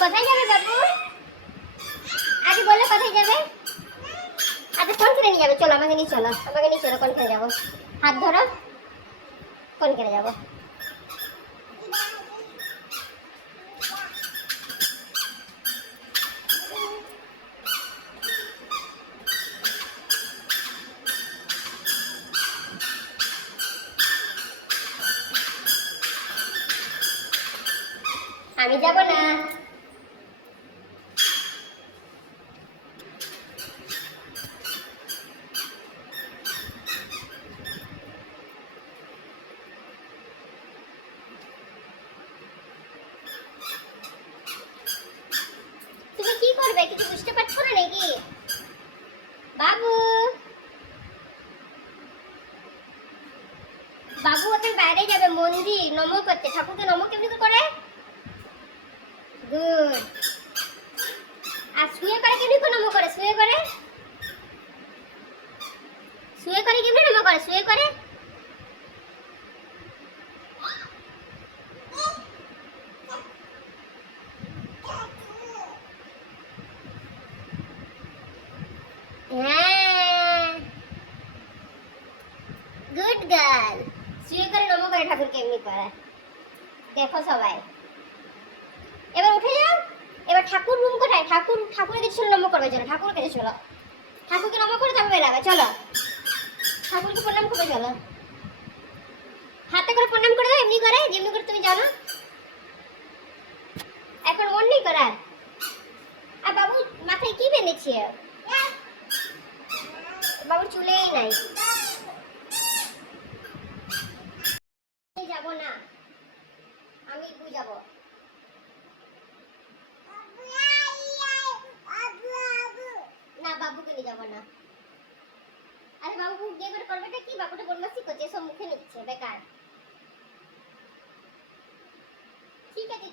কোথায় যাবে বাবু? আগে বলো কোথায় যাবে? আগে কোন খেলে নিয়ে যাবে? চলো আমাকে নিয়ে চলো, আমাকে নিয়ে চলো, কোন খেলে যাবো? হাত ধরো, কোন খেলে যাবো? আমি যাব না। তুমি কি করবে? কিছু বুঝতে পারছো না নাকি বাবু? বাবু এখন বাইরে যাবে মন্দির নম করতে। ঠাকুরকে নম কেমনি করে? গুড। আর শুয়ে করে কেমনি করে নম করে? শুয়ে করে, শুয়ে করে কেমনি নম করে? শুয়ে করে হ্যাঁ, গুড গার্ল। শুয়ে করে নম করে ঠাকুর কেমনি করে দেখো সবাই। এবার উঠে যাও। এবার ঠাকুর রুম কোথায়? ঠাকুর, ঠাকুরের কাছে চলো নম করবে। চলো ঠাকুরের কাছে চলো, ঠাকুরকে নম করে তারপর বেরাবে। চলো ঠাকুরকে প্রণাম করবে। চলো হাতে করে প্রণাম করে দাও, এমনি করে যেমনি করে তুমি জানো। এখন মন নেই করার? আর বাবু মাথায় কি বেঁধেছে? বাবুর চুলেই নাই। যাব না, আমি বুঝাবো। না বাবুকে নিয়ে যাবো না। আরে বাবু বিয়ে করে করবেটা কি? বাবুটা বদমাশি করছে, সব মুখে নিচ্ছে বেকার। ঠিক আছে।